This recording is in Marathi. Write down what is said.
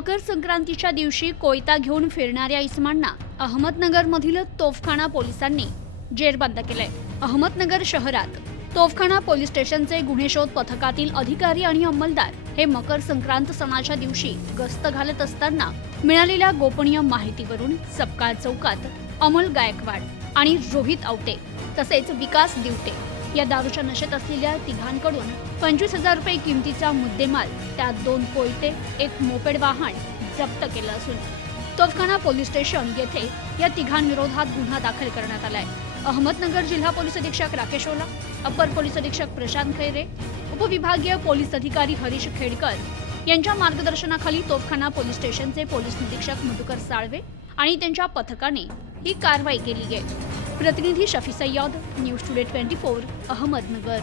मकर संक्रांतीच्या दिवशी कोयता घेऊन फिरणाऱ्या इसमांना अहमदनगरमधील तोफखाना पोलिसांनी जेरबंद केलंय. अहमदनगर शहरात तोफखाना पोलीस स्टेशनचे गुन्हे शोध पथकातील अधिकारी आणि अंमलदार हे मकर संक्रांत सणाच्या दिवशी गस्त घालत असताना मिळालेल्या गोपनीय माहितीवरून सपकाळ चौकात अमोल गायकवाड आणि रोहित आवटे तसेच विकास दिवटे या दारूच्या नशेत असलेल्या तिघांकडून पंचवीस हजार रुपये किमतीचा मुद्देमाल त्यात दोन कोयते एक मोपेड वाहन जप्त केलं असून तोफखाना पोलीस स्टेशन येथे या तिघांविरोधात गुन्हा दाखल करण्यात आलाय. अहमदनगर जिल्हा पोलीस अधीक्षक राकेश ओला अप्पर पोलीस अधीक्षक प्रशांत खैरे उपविभागीय पोलीस अधिकारी हरीश खेडकर यांच्या मार्गदर्शनाखाली तोफखाना पोलीस स्टेशनचे पोलीस निरीक्षक मधुकर साळवे आणि त्यांच्या पथकाने ही कारवाई केली आहे. प्रतिनिधी Shafi Sayyad news today twenty four Ahmednagar.